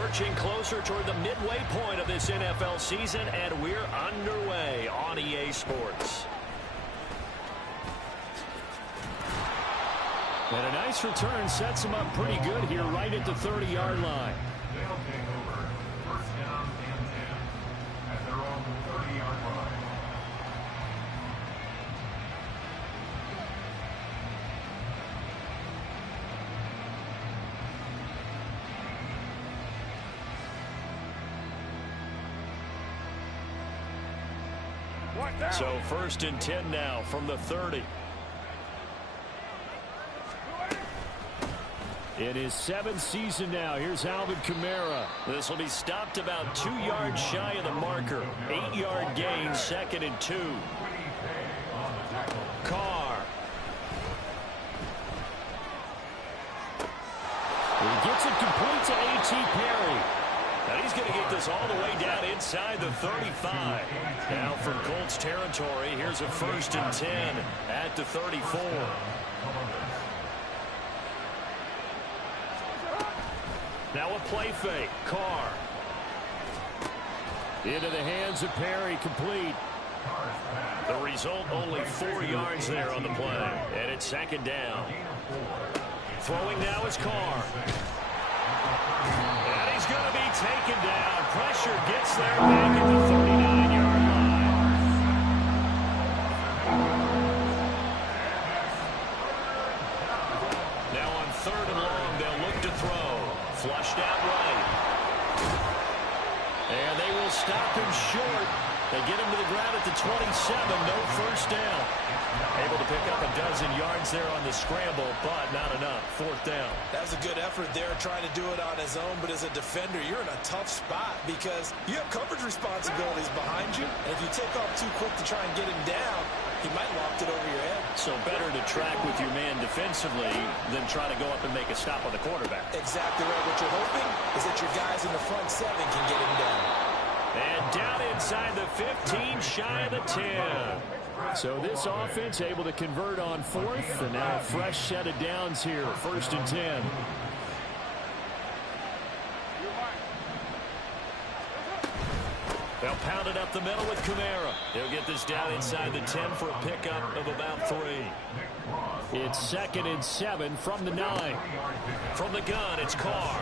Lurching closer toward the midway point of this NFL season, and we're underway on EA Sports. And a nice return sets him up pretty good here right at the 30-yard line. They'll take over first down and 10 at their own 30-yard line. So first and 10 now from the 30. In his 7th season now, here's Alvin Kamara. This will be stopped about 2 yards shy of the marker. 8-yard gain, 2nd and 2. Carr. He gets it complete to A.T. Perry. Now he's going to get this all the way down inside the 35. Now from Colts territory, here's a first and 10 at the 34. Now a play fake. Carr. Into the hands of Perry, complete. The result, only 4 yards there on the play. And it's 2nd down. Throwing now is Carr. And he's going to be taken down. Pressure gets there back at the 39-yard line. Now on 3rd and long, they'll look to throw. Flushed out right. And they will stop him short. They get him to the ground at the 27. No first down. Able to pick up a dozen yards there on the scramble, but not enough. 4th down. That was a good effort there, trying to do it on his own. But as a defender, you're in a tough spot because you have coverage responsibilities behind you. And if you take off too quick to try and get him down, he might loft it over your head. So better to track with your man defensively than try to go up and make a stop on the quarterback. Exactly right. What you're hoping is that your guys in the front 7 can get him down. And down inside the 15, shy of the 10. So this offense able to convert on 4th, and now a fresh set of downs here, 1st and 10. They'll pound it up the middle with Kamara. He'll get this down inside the 10 for a pickup of about 3. It's 2nd and 7 from the 9. From the gun, it's Carr.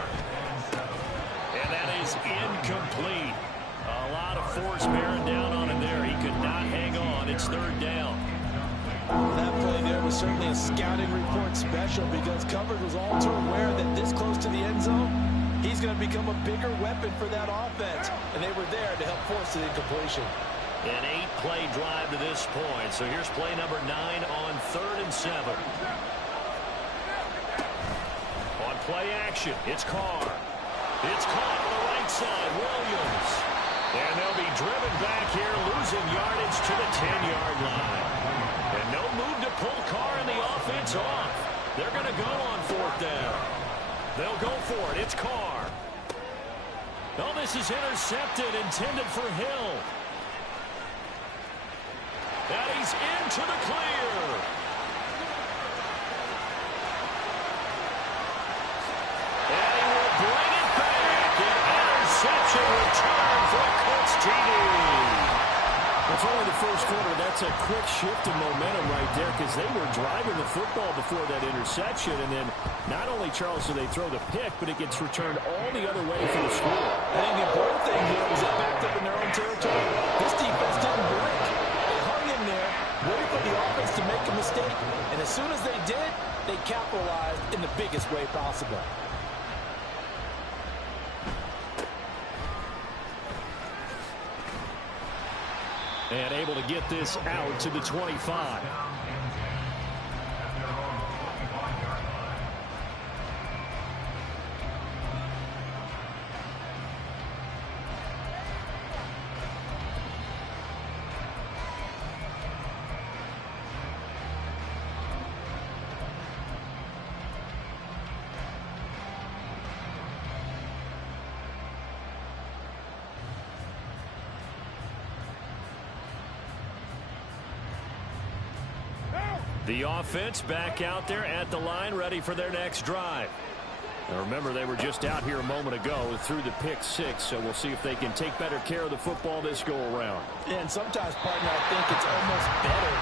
And that is incomplete. A lot of force bearing down on him there. He could not hang on. It's 3rd down. That play there was certainly a scouting report special because coverage was all too aware that this close to the end zone, he's going to become a bigger weapon for that offense. And they were there to help force the incompletion. An 8-play drive to this point. So here's play number 9 on 3rd and 7. On play action, it's Carr. It's caught on the right side, Williams. And they'll be driven back here, losing yardage to the 10-yard line. And no move to pull Carr and the offense off. They're going to go on 4th down. They'll go for it. It's Carr. Oh, this is intercepted, intended for Hill. And he's into the clear. And he will bring it back. An interception return for a Colts TD. It's only the first quarter. That's a quick shift in momentum right there because they were driving the football before that interception. And then not only, Charles, do they throw the pick, but it gets returned all the other way for the score. I think the important thing here was they backed up in their own territory. This defense didn't blink. They hung in there, waited for the offense to make a mistake. And as soon as they did, they capitalized in the biggest way possible. And able to get this out to the 25. The offense back out there at the line, ready for their next drive. Now remember, they were just out here a moment ago through the pick six, so we'll see if they can take better care of the football this go-around. And sometimes, partner, I think it's almost better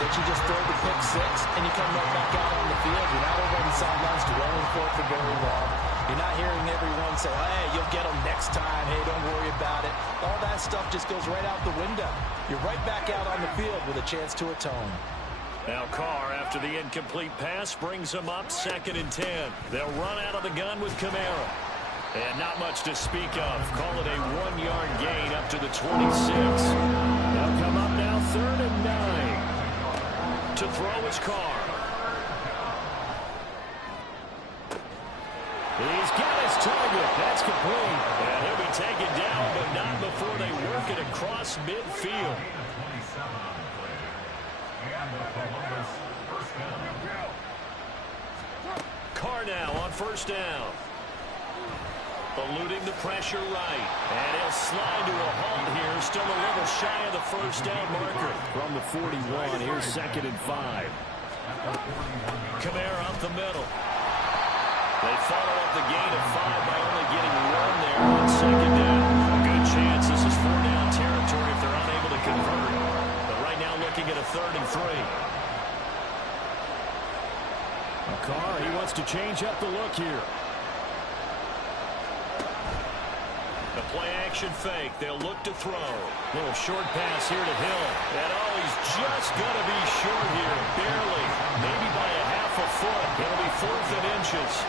that you just throw the pick six and you come right back out on the field. You're not over on the sidelines dwelling for it for very long. You're not hearing everyone say, hey, you'll get them next time. Hey, don't worry about it. All that stuff just goes right out the window. You're right back out on the field with a chance to atone. Now Carr, after the incomplete pass, brings them up 2nd and 10. They'll run out of the gun with Kamara. And not much to speak of. Call it a 1-yard gain up to the 26. They'll come up now 3rd and 9. To throw is Carr. He's got his target. That's complete. And he'll be taken down, but not before they work it across midfield. Carr now on 1st down. Eluding the pressure right. And he'll slide to a halt here. Still a little shy of the 1st down marker. From the 41, here's 2nd and 5. Kamara up the middle. They follow up the gain of 5 by only getting 1 there on 2nd down. A good chance this is 4-down territory if they're unable to convert. But right now looking at a 3rd and 3. Carr, he wants to change up the look here. The play-action fake. They'll look to throw. Little short pass here to Hill. And he's just going to be short here. Barely. Maybe by a half a foot. It'll be 4th and inches.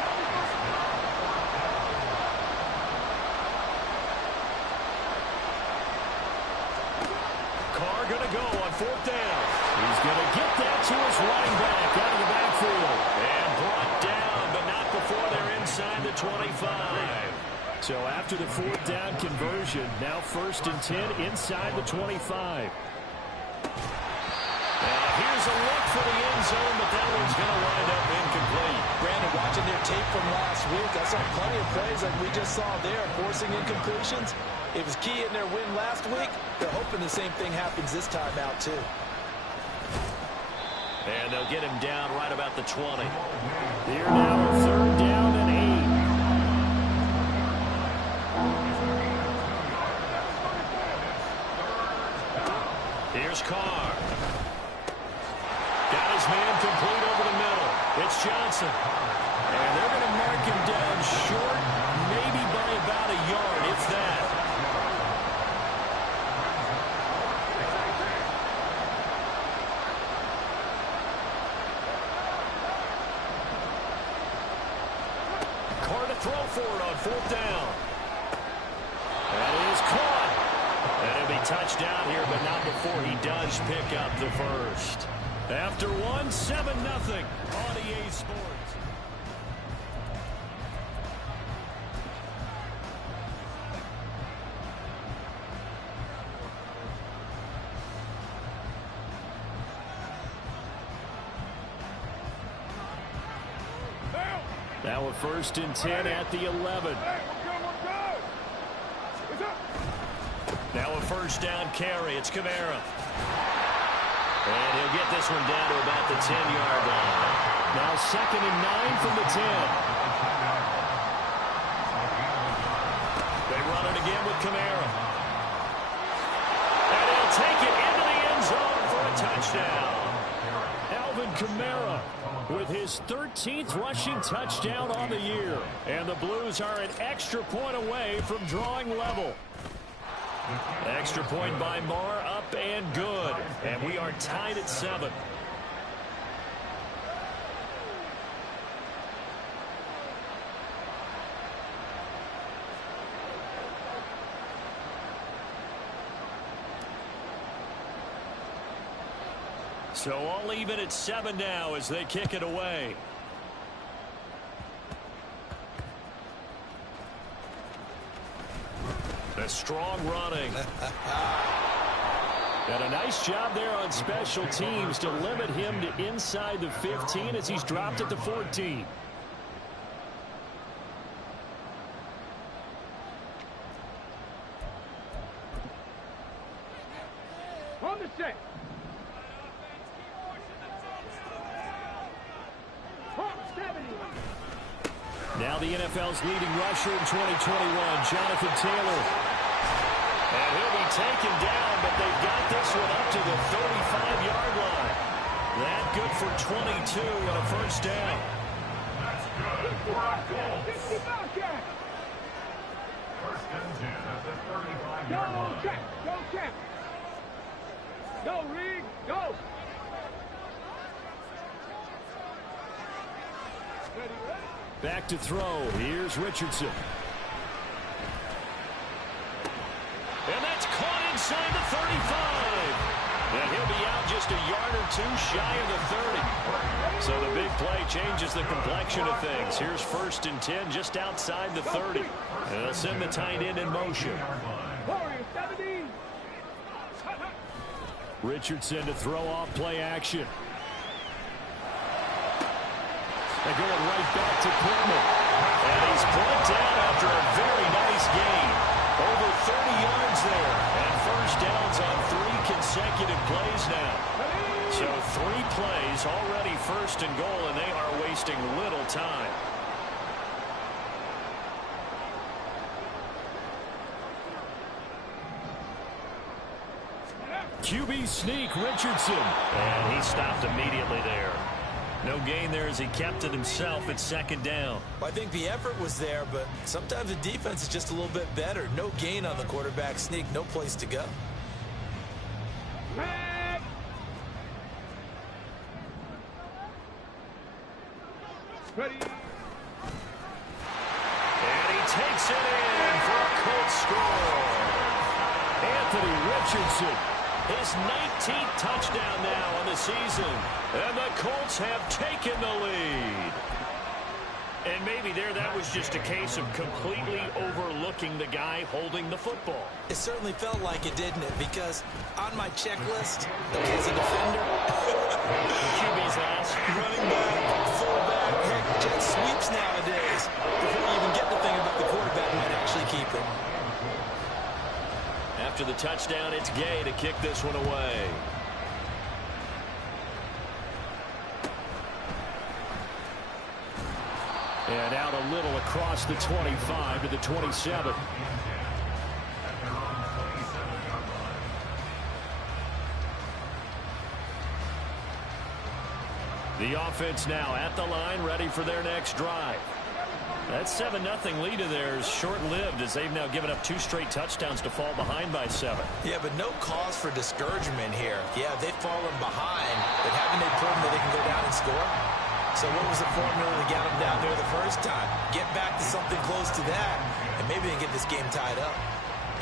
Carr going to go on 4th down. He's going to get that to his running back out of the backfield. And brought down, but not before they're inside the 25. So after the 4th down conversion, now 1st and 10 inside the 25. Now here's a look for the end zone, but that one's going to wind up incomplete. Brandon, watching their tape from last week, I saw plenty of plays like we just saw there, forcing incompletions. It was key in their win last week. They're hoping the same thing happens this time out, too. And they'll get him down right about the 20. Here now, 3rd down and 8. Here's Carr. Got his man complete over the middle. It's Johnson. And they're going to mark him down short, maybe by about a yard, if that. Carr to throw for it on 4th down. That is caught. And it'll be touchdown here, but not before he does pick up the first. After 1, 7-0 on EA Sports. Now a 1st and 10 at the 11. Now a 1st down carry. It's Kamara. And he'll get this one down to about the 10-yard line. Now 2nd and 9 from the 10. They run it again with Kamara. And he'll take it into the end zone for a touchdown. Alvin Kamara with his 13th rushing touchdown on the year. And the Blues are an extra point away from drawing level. Extra point by Marr, up and good. And we are tied at 7. So all even at 7 now as they kick it away. A strong running. And a nice job there on special teams to limit him to inside the 15 as he's dropped at the 14. On the set. Now the NFL's leading rusher in 2021, Jonathan Taylor. And he'll be taken down, but they've got this one up to the 35-yard line. That good for 22 and a first down. That's good for a Colts. First and 10 at the 35-yard line. Check. Go check. Go, Reed. Go. Back to throw. Here's Richardson. And that's caught inside the 35. And he'll be out just a yard or two shy of the 30. So the big play changes the complexion of things. Here's first and 10 just outside the 30. And they'll send the tight end in motion. Richardson to throw off play action. They're going right back to Pittman. And he's brought down after a very nice gain. Over 30 yards there. And first downs on 3 consecutive plays now. So 3 plays already first and goal, and they are wasting little time. QB sneak, Richardson. And he stopped immediately there. No gain there as he kept it himself at second down. Well, I think the effort was there, but sometimes the defense is just a little bit better. No gain on the quarterback sneak, no place to go. Ready. And he takes it in for a Colts score. Anthony Richardson. His 19th touchdown now on the season. And the Colts have taken the lead. And maybe that was just a case of completely overlooking the guy holding the football. It certainly felt like it, didn't it? Because on my checklist, as a defender, QB's last. running back, fullback, heck, jet sweeps nowadays. Before you even get the thing about the quarterback might actually keep it. After the touchdown, it's Gay to kick this one away. And out a little across the 25 to the 27. The offense now at the line, ready for their next drive. That 7-0 lead of theirs short-lived as they've now given up 2 straight touchdowns to fall behind by 7. Yeah, but no cause for discouragement here. Yeah, they've fallen behind, but haven't they proven that they can go down and score? So what was the formula to get them down there the first time? Get back to something close to that, and maybe they can get this game tied up.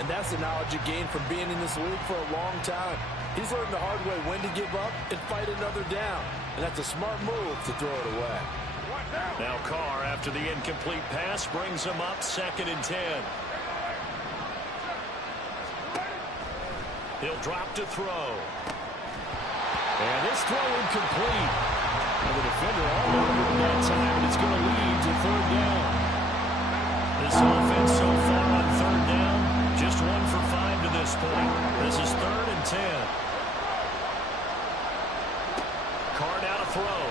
And that's the knowledge you gain from being in this league for a long time. He's learned the hard way when to give up and fight another down. And that's a smart move to throw it away. Now Carr, after the incomplete pass, brings him up 2nd and 10. He'll drop to throw. And this throw incomplete. And the defender all over him that time, and it's going to lead to 3rd down. This offense so far on 3rd down, just 1 for 5 to this point. This is 3rd and 10. Carr now to throw.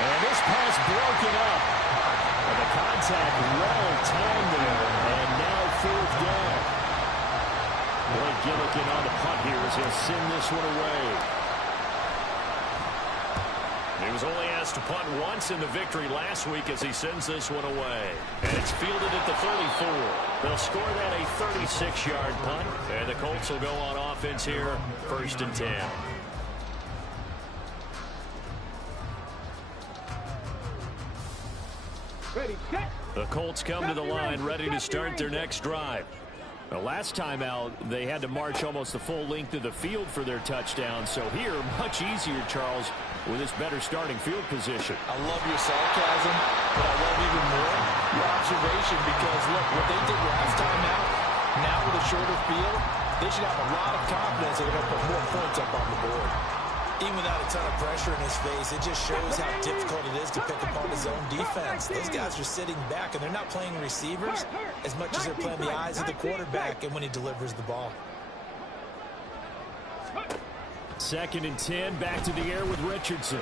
And this pass broken up. And the contact well timed there. And now 4th down. Blake Gillikin on the punt here as he'll send this one away. He was only asked to punt once in the victory last week as he sends this one away. And it's fielded at the 34. They'll score that a 36-yard punt. And the Colts will go on offense here, 1st and 10. Ready, set. The Colts come to the line ready to start their next drive. The last time out, they had to march almost the full length of the field for their touchdown. So here, much easier, Charles, with this better starting field position. I love your sarcasm, but I love even more your observation because, look, what they did last time out, now with a shorter field, they should have a lot of confidence that they're going to put more points up on the board. Even without a ton of pressure in his face, it just shows how difficult it is to pick apart his own defense. Those guys are sitting back, and they're not playing receivers as much as they're playing the eyes of the quarterback and when he delivers the ball. 2nd and 10, back to the air with Richardson.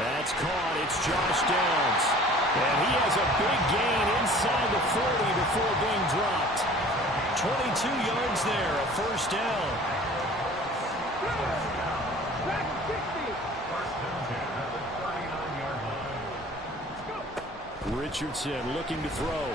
That's caught. It's Josh Downs. And he has a big gain inside the 40 before being dropped. 22 yards there, a first down. Richardson looking to throw.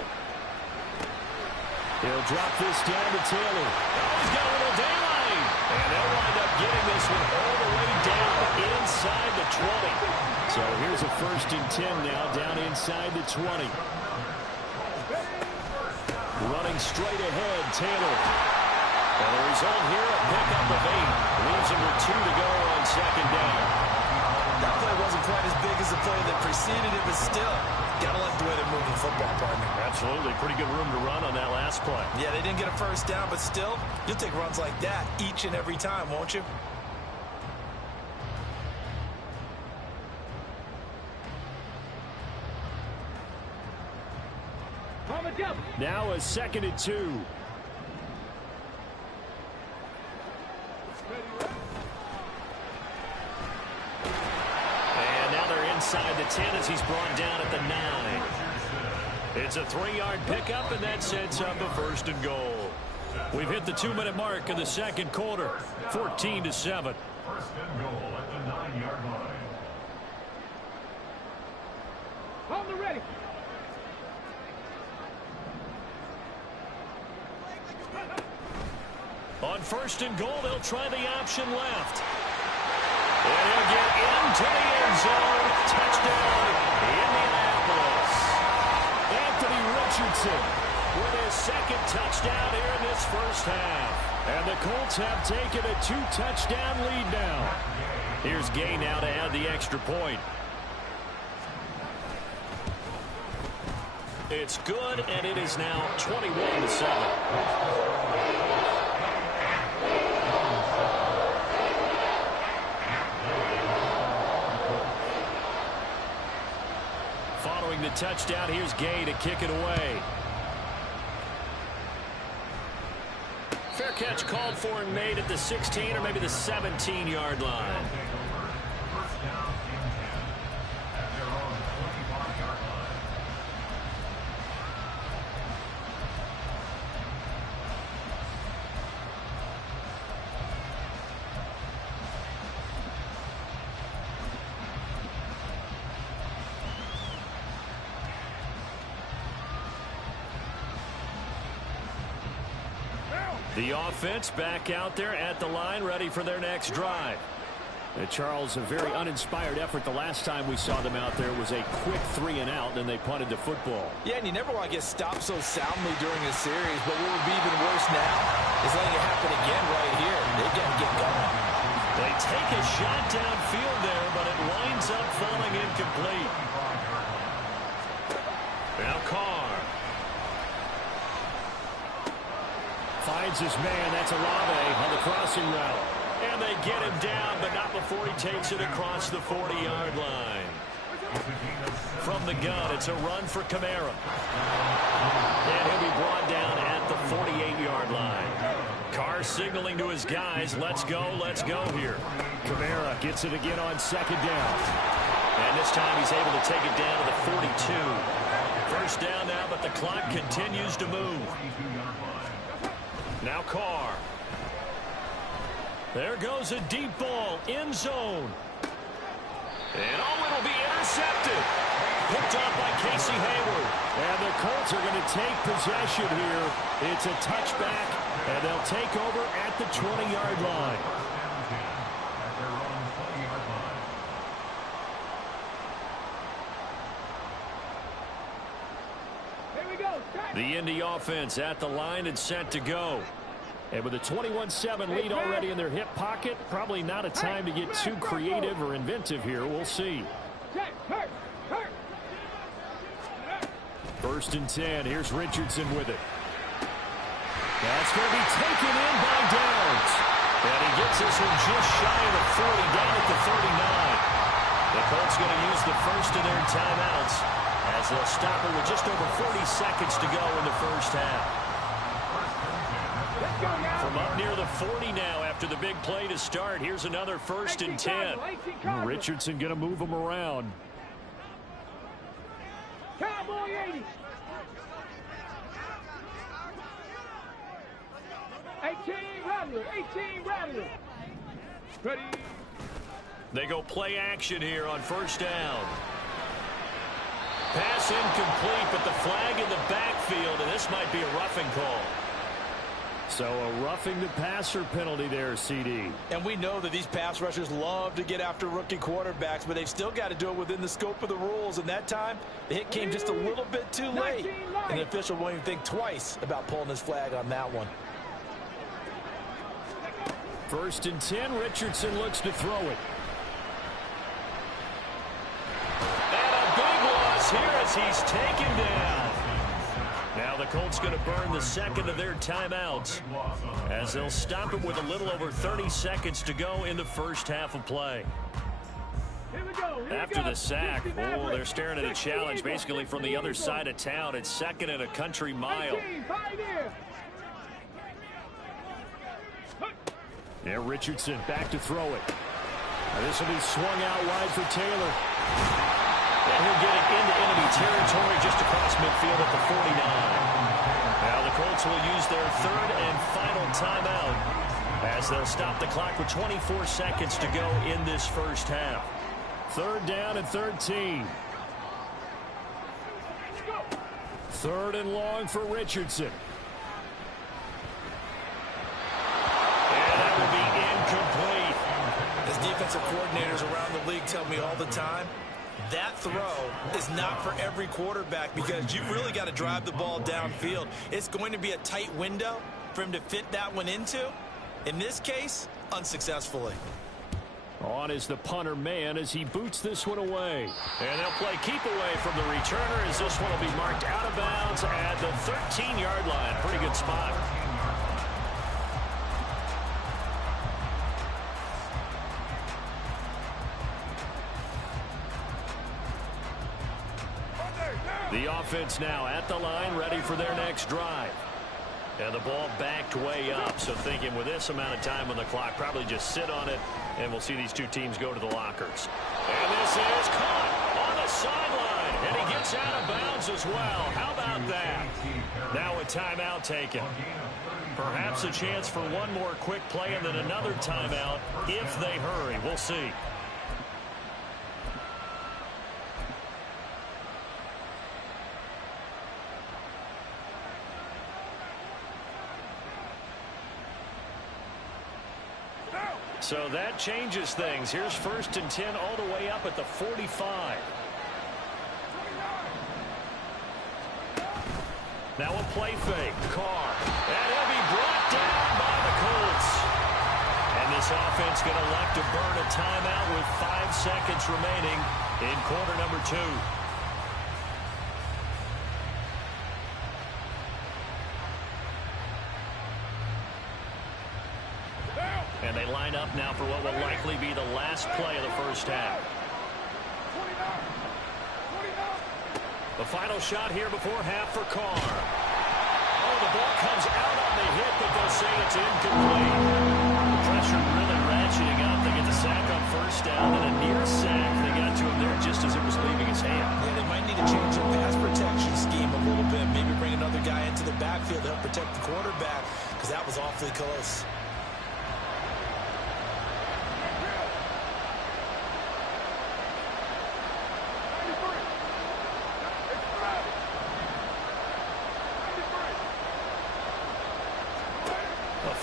He'll drop this down to Taylor. Oh, he's got a little daylight. And they'll wind up getting this one all the way down inside the 20. So here's a 1st and 10 now, down inside the 20. Running straight ahead, Taylor. And the result here, a pickup of 8. Leaves him with 2 to go on 2nd down. That play wasn't quite as big as the play that preceded it, but still, gotta like the way they're moving the football, partner. Absolutely. Pretty good room to run on that last play. Yeah, they didn't get a first down, but still, you'll take runs like that each and every time, won't you? Now a 2nd and 2. And now they're inside the 10 as he's brought down at the 9. It's a 3-yard pickup, and that sets up a 1st and goal. We've hit the 2-minute mark of the 2nd quarter, 14-7. 1st and goal at the 9-yard line. On the ready. On 1st and goal, they'll try the option left. And he'll get into the end zone. Touchdown, Indianapolis. Anthony Richardson With his 2nd touchdown here in this first half. And the Colts have taken a 2-touchdown lead now. Here's Gay now to add the extra point. It's good, and it is now 21-7. Following the touchdown, here's Gay to kick it away. Fair catch called for and made at the 16 or maybe the 17-yard line. First down and 10 at their own 25-yard line. The offense back out there at the line, ready for their next drive. Charles, a very uninspired effort the last time we saw them out there. It was a quick 3-and-out, and they punted the football. Yeah, and you never want to get stopped so soundly during a series, but what would be even worse now is letting it happen again right here. They've got to get going. They take a shot downfield there, but it winds up falling incomplete. Now Carr. Finds his man. That's Olave on the crossing route. And they get him down, but not before he takes it across the 40-yard line. From the gun, it's a run for Kamara. And he'll be brought down at the 48-yard line. Carr signaling to his guys, let's go here. Kamara gets it again on 2nd down. And this time he's able to take it down to the 42. First down now, but the clock continues to move. Now Carr. There goes a deep ball, end zone. And it'll be intercepted. Picked up by Casey Hayward. And the Colts are going to take possession here. It's a touchback, and they'll take over at the 20-yard line. At their own 20-yard line. Here we go. The Indy offense at the line and set to go. And with a 21-7 lead already in their hip pocket, probably not a time to get too creative or inventive here. We'll see. First and 10. Here's Richardson with it. That's going to be taken in by Downs. And he gets this one just shy of the 40, down at the 39. The Colts going to use the first of their timeouts as they'll stop it with just over 40 seconds to go in the first half. From up near the 40 now after the big play to start. Here's another 1st and 10. Richardson going to move him around. Cowboy 80. 18 Rattler. Ready. They go play action here on 1st down. Pass incomplete, but the flag in the backfield, and this might be a roughing call. So a roughing the passer penalty there, CD. And we know that these pass rushers love to get after rookie quarterbacks, but they've still got to do it within the scope of the rules. And that time, the hit came just a little bit too late. And the official won't even think twice about pulling his flag on that one. 1st and 10, Richardson looks to throw it. And a big loss here as he's taken down. Now the Colts going to burn the 2nd of their timeouts as they'll stop it with a little over 30 seconds to go in the 1st half of play. After the sack, they're staring at a challenge basically from the other side of town. It's 2nd and a country mile. Yeah, Richardson back to throw it. This will be swung out wide for Taylor. And he'll get it into enemy territory just across midfield at the 49. Now the Colts will use their 3rd and final timeout as they'll stop the clock with 24 seconds to go in this 1st half. 3rd down and 13. 3rd and long for Richardson. Incomplete. As defensive coordinators around the league tell me all the time, that throw is not for every quarterback because you really got to drive the ball downfield. It's going to be a tight window for him to fit that one into. In this case, unsuccessfully. On is the punter man as he boots this one away. And they'll play keep away from the returner as this one will be marked out of bounds at the 13-yard line. Pretty good spot. The offense now at the line, ready for their next drive. And the ball backed way up, so thinking with this amount of time on the clock, probably just sit on it, and we'll see these two teams go to the lockers. And this is caught on the sideline, and he gets out of bounds as well. How about that? Now a timeout taken. Perhaps a chance for one more quick play and then another timeout if they hurry. We'll see. So that changes things. Here's 1st and 10 all the way up at the 45. Now a play fake. Carr. And he'll be brought down by the Colts. And this offense going to elect to burn a timeout with 5 seconds remaining in quarter number 2. And they line up now for what will likely be the last play of the 1st half. The final shot here before half for Carr. Oh, the ball comes out on the hit, but they'll say it's incomplete. The pressure really ratcheting up. They get the sack on 1st down, and a near sack. They got to him there just as it was leaving his hand. Yeah, they might need to change their pass protection scheme a little bit. Maybe bring another guy into the backfield to help protect the quarterback, because that was awfully close.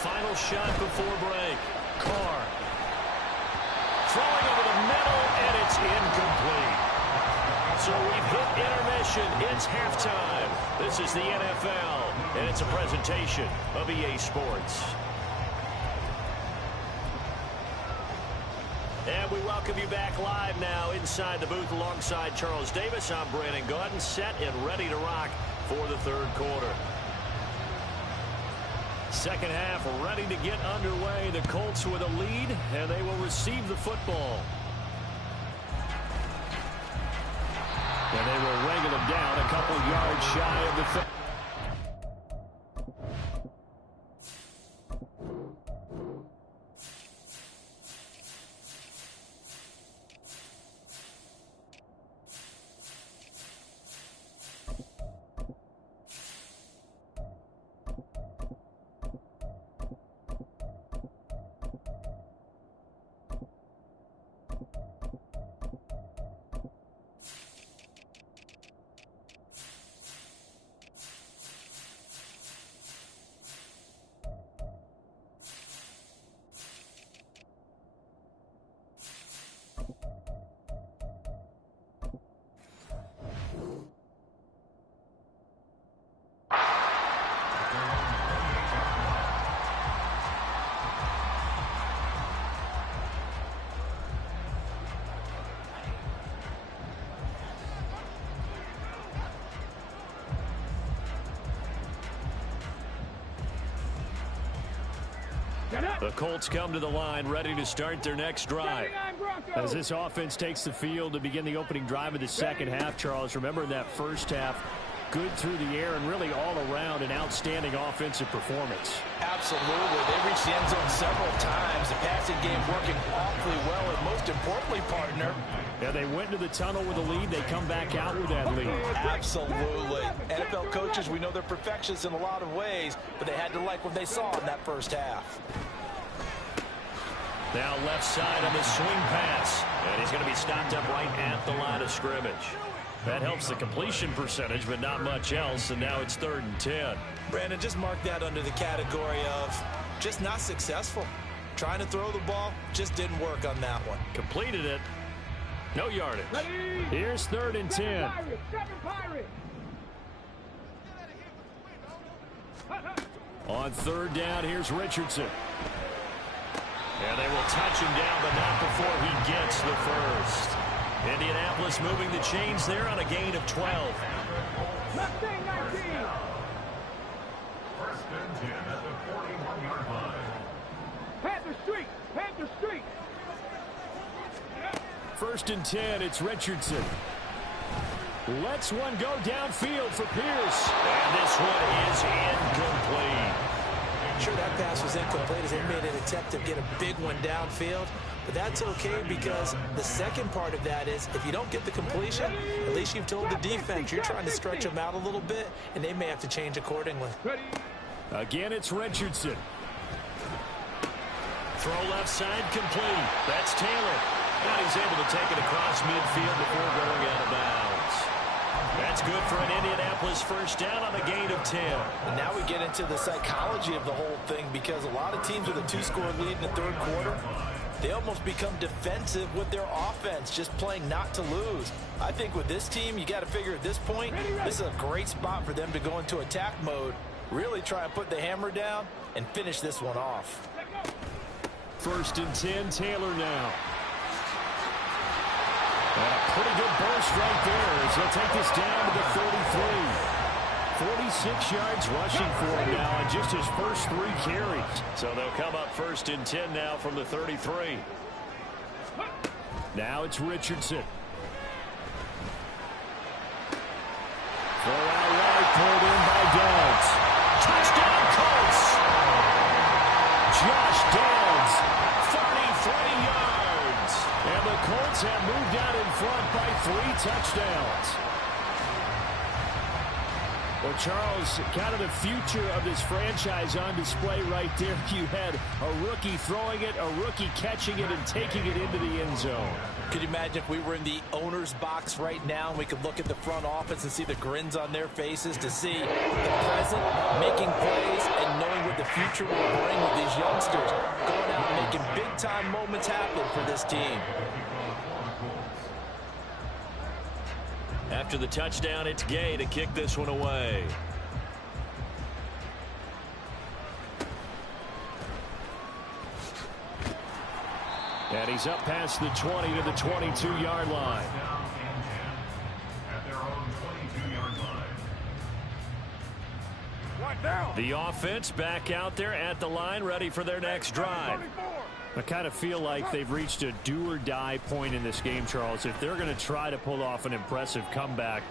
Final shot before break. Carr. Throwing over the middle, and it's incomplete. So we've hit intermission. It's halftime. This is the NFL, and it's a presentation of EA Sports. And we welcome you back live now inside the booth alongside Charles Davis. I'm Brandon Gaudin, set and ready to rock for the 3rd quarter. 2nd half ready to get underway. The Colts with a lead, and they will receive the football. And they will wrangle them down a couple yards shy of the The Colts come to the line, ready to start their next drive. As this offense takes the field to begin the opening drive of the second half, Charles, remember in that first half, good through the air and really all around an outstanding offensive performance. Absolutely. They reached the end zone several times. The passing game working awfully well, and most importantly, partner. Yeah, they went into the tunnel with a lead. They come back out with that lead. Absolutely. NFL coaches, we know they're perfectionists in a lot of ways, but they had to like what they saw in that first half. Now left side on the swing pass. And he's going to be stopped up right at the line of scrimmage. That helps the completion percentage, but not much else, and now it's 3rd and 10. Brandon, just mark that under the category of just not successful. Trying to throw the ball just didn't work on that one. Completed it. No yardage. Here's 3rd and 10. On 3rd down, here's Richardson. And they will touch him down, but not before he gets the first. Indianapolis moving the chains there on a gain of 12. First and 10 at the 41-yard line. Panther Street! Panther Street! 1st and 10, it's Richardson. Lets one go downfield for Pierce. And this one is incomplete. Sure, that pass was incomplete as they made an attempt to get a big one downfield. But that's okay because the second part of that is if you don't get the completion, at least you've told the defense you're trying to stretch them out a little bit, and they may have to change accordingly. Again, it's Richardson. Throw left side complete. That's Taylor. Now he's able to take it across midfield before going out of bounds. That's good for an Indianapolis first down on a gain of 10. And now we get into the psychology of the whole thing because a lot of teams with a 2-score lead in the 3rd quarter, they almost become defensive with their offense, just playing not to lose. I think with this team, you got to figure at this point, this is a great spot for them to go into attack mode, really try and put the hammer down and finish this one off. 1st and 10, Taylor now. And a pretty good burst right there as he'll take this down to the 33. 46 yards rushing for him now on just his first 3 carries. So they'll come up 1st and 10 now from the 33. Now it's Richardson. Throw out right, pulled in by Downs. Touchdown Colts! Josh Downs, 33 yards. And the Colts have moved out in front by 3 touchdowns. Well, Charles, kind of the future of this franchise on display right there. You had a rookie throwing it, a rookie catching it, and taking it into the end zone. Could you imagine if we were in the owner's box right now and we could look at the front office and see the grins on their faces to see the present, making plays, and knowing what the future will bring with these youngsters, going out and making big-time moments happen for this team. After the touchdown, it's Gay to kick this one away. And he's up past the 20 to the 22-yard line. Down and 10 at their own 22-yard line. The offense back out there at the line, ready for their next drive. I kind of feel like they've reached a do-or-die point in this game, Charles. If they're going to try to pull off an impressive comeback,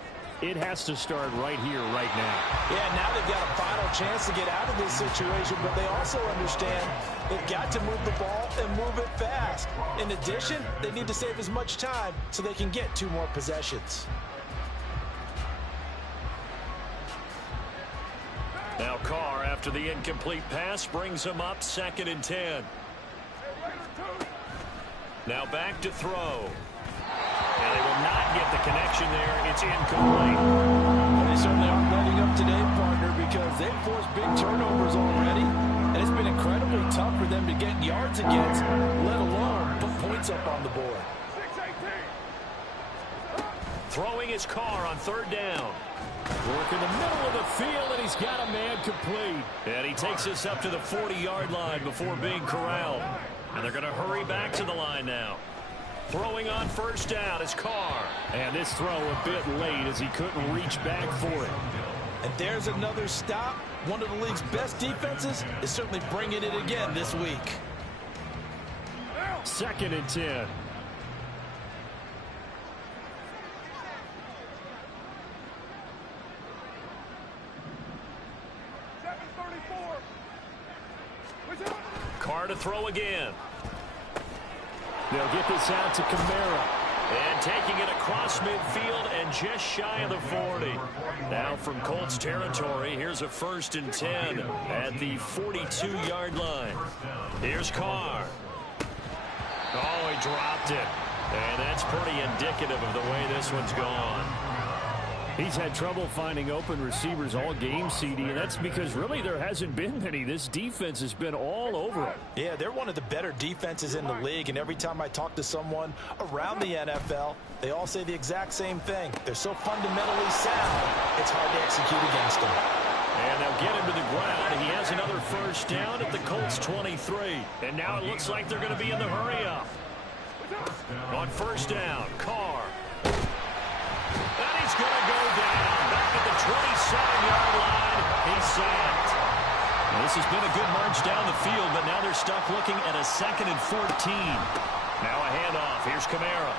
it has to start right here, right now. Yeah, now they've got a final chance to get out of this situation, but they also understand they've got to move the ball and move it fast. In addition, they need to save as much time so they can get 2 more possessions. Now Carr, after the incomplete pass, brings him up 2nd and 10. Now back to throw. And they will not get the connection there. It's incomplete. Well, they certainly aren't letting up today, partner, because they've forced big turnovers already. And it's been incredibly tough for them to get yards against, let alone put points up on the board. Throwing his Carr on 3rd down. Work in the middle of the field, and he's got a man complete. And he takes us up to the 40-yard line before being corralled. And they're going to hurry back to the line now. Throwing on 1st down is Carr. And this throw a bit late as he couldn't reach back for it. And there's another stop one of the league's best defenses is certainly bringing it again this week. 2nd and 10. Carr to throw again. They'll get this out to Kamara. And taking it across midfield and just shy of the 40. Now from Colts territory, here's a 1st and 10 at the 42-yard line. Here's Carr. Oh, he dropped it. And that's pretty indicative of the way this one's gone. He's had trouble finding open receivers all game, CD, and that's because really there hasn't been many. This defense has been all over him. Yeah, they're one of the better defenses in the league, and every time I talk to someone around the NFL, they all say the exact same thing. They're so fundamentally sound, it's hard to execute against them. And they'll get him to the ground. He has another 1st down at the Colts 23. And now it looks like they're going to be in the hurry-up. On 1st down, Carr. And he's going to go down. Back at the 27-yard line. He's sacked. Well, this has been a good march down the field, but now they're stuck looking at a 2nd and 14. Now a handoff. Here's Kamara.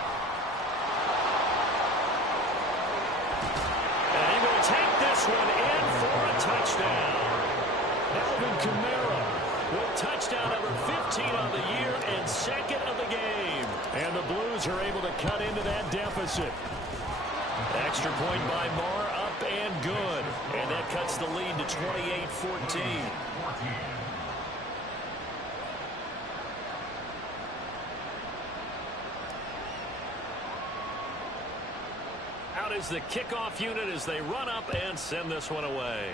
And he will take this one in for a touchdown. Alvin Kamara with touchdown number 15 on the year and 2nd of the game. And the Blues are able to cut into that deficit. Extra point by Marr, up and good. And that cuts the lead to 28-14. Out is the kickoff unit as they run up and send this one away.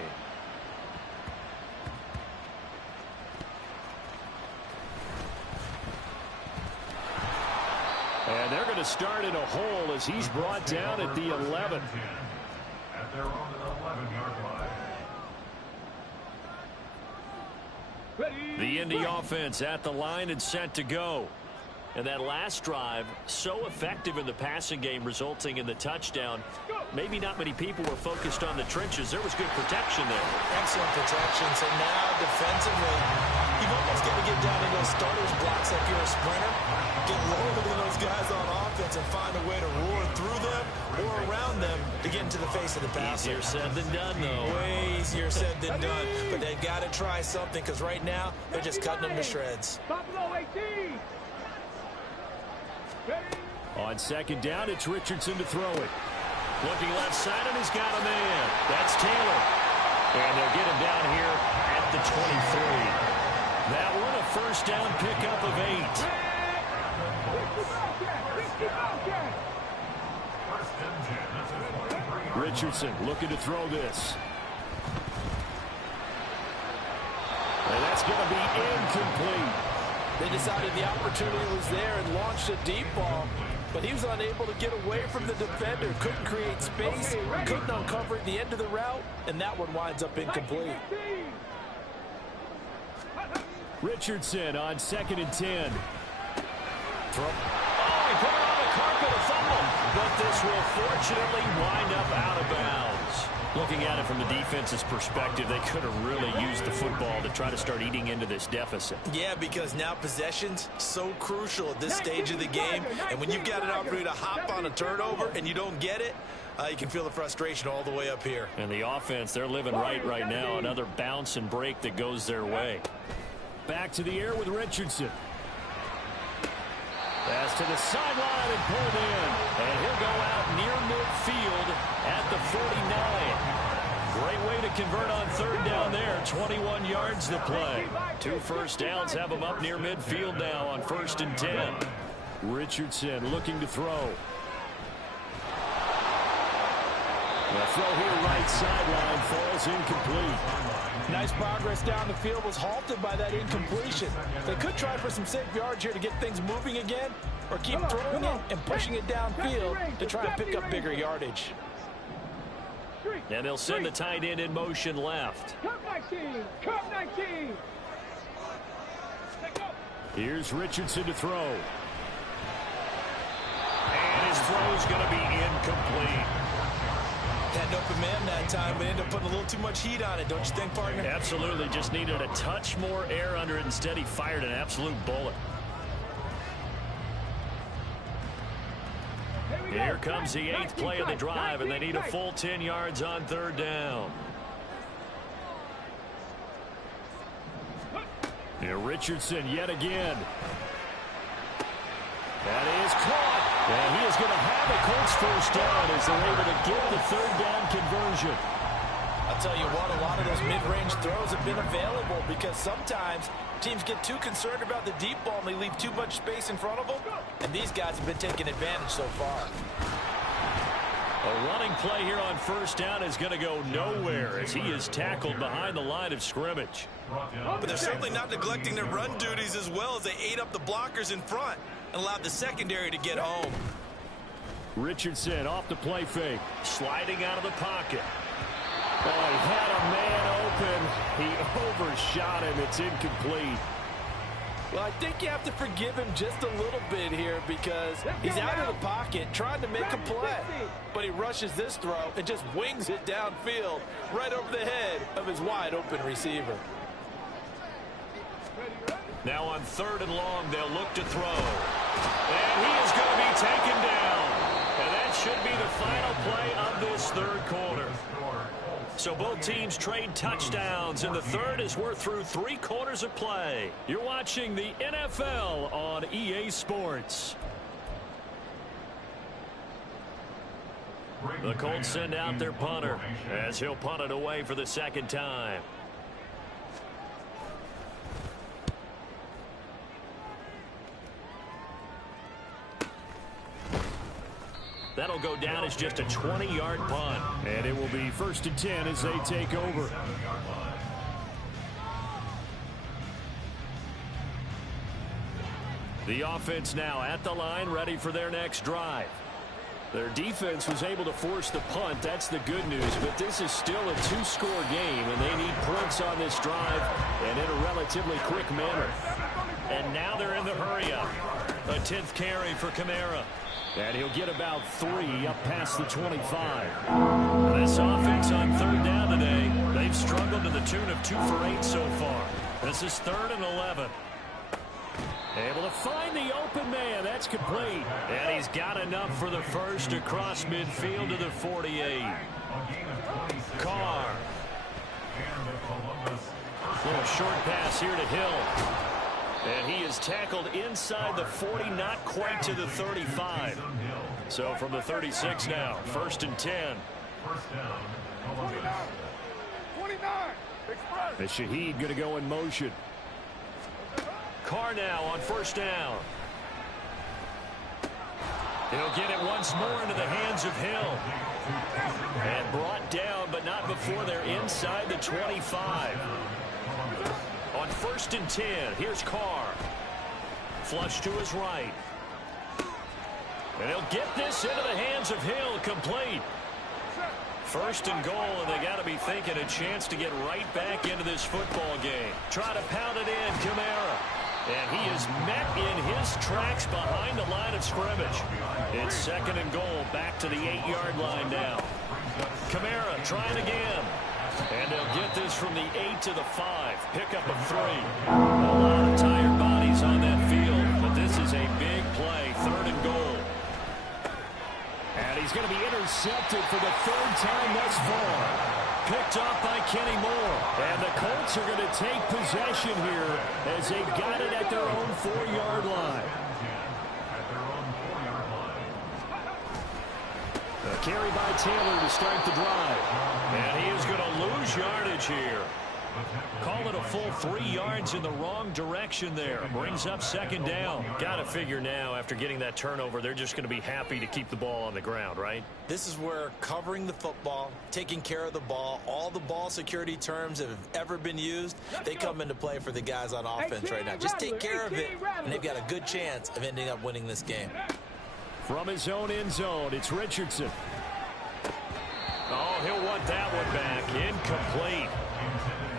And they're going to start in a hole as he's brought down at the 11. At their own 11-yard line. The Indy offense at the line and set to go. And that last drive, so effective in the passing game, resulting in the touchdown. Maybe not many people were focused on the trenches. There was good protection there. Excellent protection. So now defensively, you've almost got to get down in those starters blocks like you're a sprinter. Get lower than those guys on offense and find a way to roar through them or around them to get into the face of the passer. Easier said than done, though. Way easier said than done. But they've got to try something because right now they're just cutting them to shreds. Buffalo 18. On 2nd down, it's Richardson to throw it. Looking left side, and he's got a man. That's Taylor. And they'll get him down here at the 23. That one, a 1st down pickup of 8. Richardson looking to throw this. And that's going to be incomplete. They decided the opportunity was there and launched a deep ball, but he was unable to get away from the defender, couldn't create space, couldn't uncover the end of the route, and that one winds up incomplete. Richardson on 2nd and 10. Oh, he put it on the carpet, a fumble. But this will fortunately wind up out of bounds. Looking at it from the defense's perspective, they could have really used the football to try to start eating into this deficit. Yeah, because now possession's so crucial at this stage of the game. And when you've got an opportunity to hop on a turnover and you don't get it, you can feel the frustration all the way up here. And the offense, they're living right now. Another bounce and break that goes their way. Back to the air with Richardson. Pass to the sideline and pulled in. And he'll go out near midfield at the 49. Great way to convert on 3rd down there. 21 yards to play. 2 1st downs have him up near midfield now on 1st and 10. Richardson looking to throw. The throw here right sideline falls incomplete. Nice progress down the field was halted by that incompletion. They could try for some safe yards here to get things moving again, or keep throwing it and pushing it downfield to try and pick up bigger yardage. And they'll send the tight end in motion left. Cup 19. Cup 19. Here's Richardson to throw. And his throw is going to be incomplete. Had an open man that time, but ended up putting a little too much heat on it, don't you think, partner? Absolutely. Just needed a touch more air under it. Instead, he fired an absolute bullet. Here comes the 8th play of the drive, and they need a full 10 yards on 3rd down. Here, Richardson yet again. That is caught. And he is going to have a Colts first down as they're able to get the 3rd down conversion. I'll tell you what, a lot of those mid-range throws have been available because sometimes teams get too concerned about the deep ball and they leave too much space in front of them. And these guys have been taking advantage so far. A running play here on 1st down is going to go nowhere as he is tackled behind the line of scrimmage. But they're certainly not neglecting their run duties as well as they ate up the blockers in front and allowed the secondary to get home. Richardson off the play fake. Sliding out of the pocket. Oh, he had a man open. He overshot him. It's incomplete. Well, I think you have to forgive him just a little bit here because he's out of the pocket trying to make a play. But he rushes this throw and just wings it downfield right over the head of his wide open receiver. Now on 3rd and long, they'll look to throw. And he is going to be taken down. And that should be the final play of this 3rd quarter. So both teams trade touchdowns, and the 3rd is we're through 3 quarters of play. You're watching the NFL on EA Sports. The Colts send out their punter as he'll punt it away for the 2nd time. That'll go down as just a 20-yard punt. And it will be 1st and 10 as they take over. The offense now at the line, ready for their next drive. Their defense was able to force the punt. That's the good news. But this is still a 2-score game, and they need points on this drive and in a relatively quick manner. And now they're in the hurry-up. A 10th carry for Kamara. And he'll get about 3 up past the 25. This offense on 3rd down today, they've struggled to the tune of 2 for 8 so far. This is 3rd and 11. Able to find the open man. That's complete. And he's got enough for the first across midfield to the 48. Carr. Little short pass here to Hill. And he is tackled inside the 40, not quite to the 35. So from the 36 now, 1st and 10. 29. And Shaheed going to go in motion. Carr now on 1st down. He'll get it once more into the hands of Hill. And brought down, but not before they're inside the 25. On 1st and 10, here's Carr. Flush to his right. And he'll get this into the hands of Hill, complete. 1st and goal, and they got to be thinking a chance to get right back into this football game. Try to pound it in, Kamara. And he is met in his tracks behind the line of scrimmage. It's 2nd and goal, back to the 8-yard line now. Kamara trying again. And they'll get this from the 8 to the 5. Pick up of 3. A lot of tired bodies on that field, but this is a big play. 3rd and goal. And he's going to be intercepted for the 3rd time thus far. Picked off by Kenny Moore. And the Colts are going to take possession here as they got it at their own 4-yard line. A carry by Taylor to start the drive. And he is going to lose yardage here. Call it a full 3 yards in the wrong direction there. Brings up 2nd down. Got to figure now, after getting that turnover, they're just going to be happy to keep the ball on the ground, right? This is where covering the football, taking care of the ball, all the ball security terms that have ever been used, they come into play for the guys on offense right now. Just take care of it, and they've got a good chance of ending up winning this game. From his own end zone, it's Richardson. Oh, he'll want that one back. Incomplete.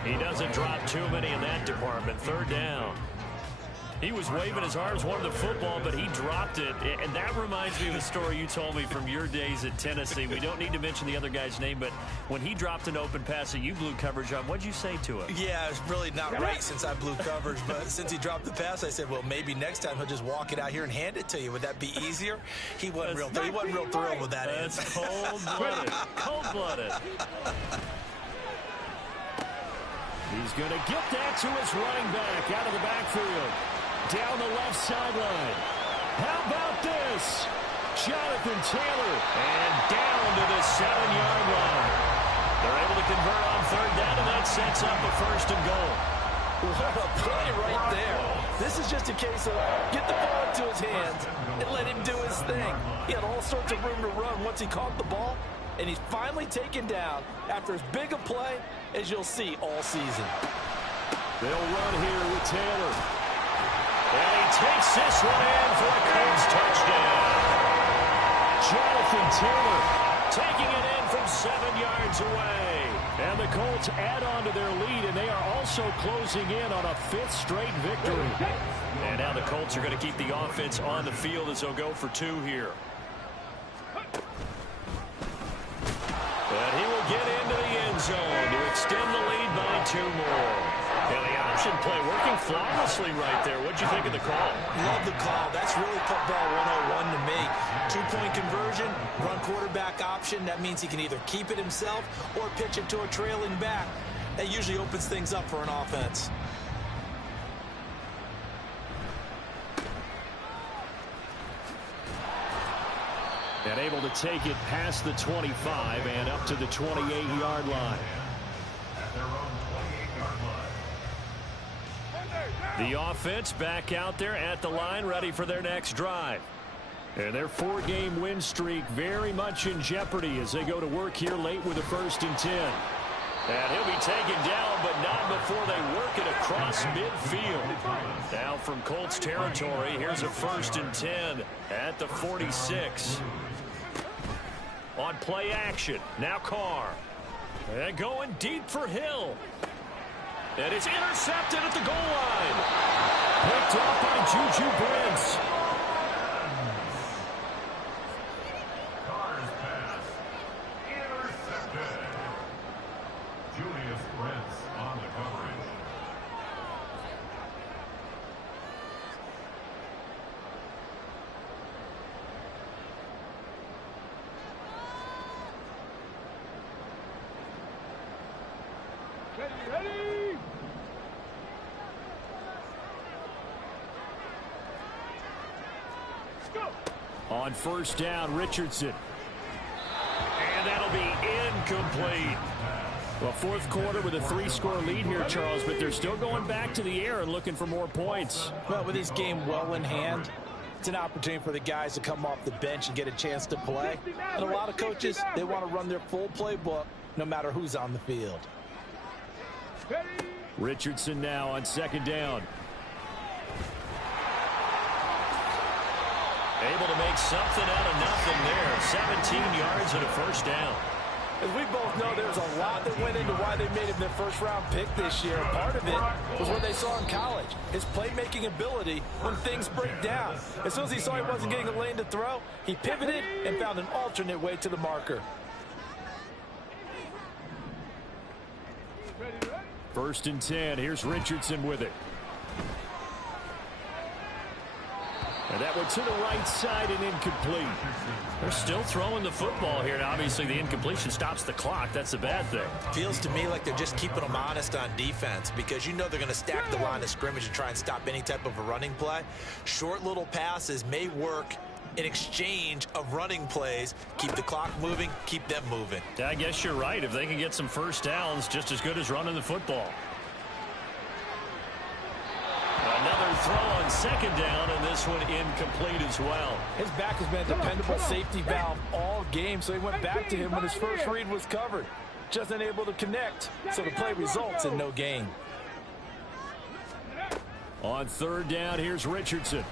He doesn't drop too many in that department. 3rd down. He was waving his arms, wanted the football, but he dropped it. And that reminds me of a story you told me from your days at Tennessee. We don't need to mention the other guy's name, but when he dropped an open pass that you blew coverage on, what'd you say to him? Yeah, it's really not right since I blew coverage, but since he dropped the pass, I said, well, maybe next time he'll just walk it out here and hand it to you. Would that be easier? He wasn't real thrilled with that. That's cold-blooded. Cold-blooded. He's going to get that to his running back out of the backfield. Down the left sideline. How about this? Jonathan Taylor. And down to the 7-yard line. They're able to convert on third down, and that sets up a 1st and goal. What a play right there. This is just a case of get the ball into his hands and let him do his thing. He had all sorts of room to run once he caught the ball, and he's finally taken down after as big a play as you'll see all season. They'll run here with Taylor. And he takes this one in for a Colts touchdown. Jonathan Taylor taking it in from 7 yards away. And the Colts add on to their lead, and they are also closing in on a 5th straight victory. And now the Colts are going to keep the offense on the field as they'll go for 2 here. But he will get into the end zone to extend the lead by 2 more. And the option play working flawlessly right there. What'd you think of the call? Love the call. That's really football 101 to me. 2-point conversion, run quarterback option. That means he can either keep it himself or pitch it to a trailing back. That usually opens things up for an offense. And able to take it past the 25 and up to the 28-yard line. At their own 28-yard line. The offense back out there at the line, ready for their next drive. And their 4-game win streak very much in jeopardy as they go to work here late with a 1st and 10. And he'll be taken down, but not before they work it across midfield. Now from Colts territory, here's a 1st and 10 at the 46. On play action, now Carr. And going deep for Hill. And it's intercepted at the goal line. Picked off by Juju Brents. Carr's pass. Intercepted. Julius Brents on the coverage. Ready. On 1st down, Richardson. And that'll be incomplete. Well, 4th quarter with a 3-score lead here, Charles, but they're still going back to the air and looking for more points. Well, with this game well in hand, it's an opportunity for the guys to come off the bench and get a chance to play. And a lot of coaches, they want to run their full playbook no matter who's on the field. Richardson now on 2nd down. Able to make something out of nothing there. 17 yards and a 1st down. As we both know, there's a lot that went into why they made him their 1st-round pick this year. Part of it was what they saw in college, his playmaking ability when things break down. As soon as he saw he wasn't getting a lane to throw, he pivoted and found an alternate way to the marker. 1st and 10. Here's Richardson with it. And that one to the right side and incomplete. They're still throwing the football here. Now, obviously, the incompletion stops the clock. That's a bad thing. Feels to me like they're just keeping them honest on defense because you know they're going to stack the line of scrimmage and try and stop any type of a running play. Short little passes may work in exchange of running plays. Keep the clock moving, keep them moving. I guess you're right. If they can get some 1st downs, just as good as running the football. Another throw on 2nd down, and this one incomplete as well. His back has been a dependable safety valve all game, so he went back to him when his first read was covered. Just unable to connect, so the play results in no gain. On 3rd down, here's Richardson.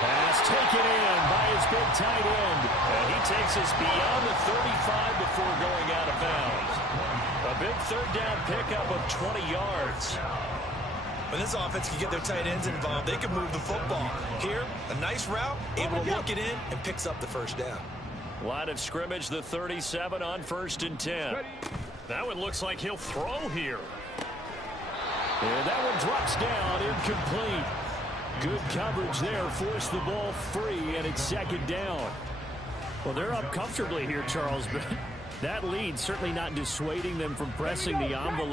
Pass taken in by his big tight end. And he takes us beyond the 35 before going out of bounds. A big 3rd down pickup of 20 yards. When this offense can get their tight ends involved, they can move the football. Here, a nice route, able to look it in, and picks up the first down. Line of scrimmage, the 37 on 1st and 10. That one looks like he'll throw here. And that one drops down, incomplete. Good coverage there, forced the ball free, and it's 2nd down. Well, they're up comfortably here, Charles, but that lead certainly not dissuading them from pressing the envelope.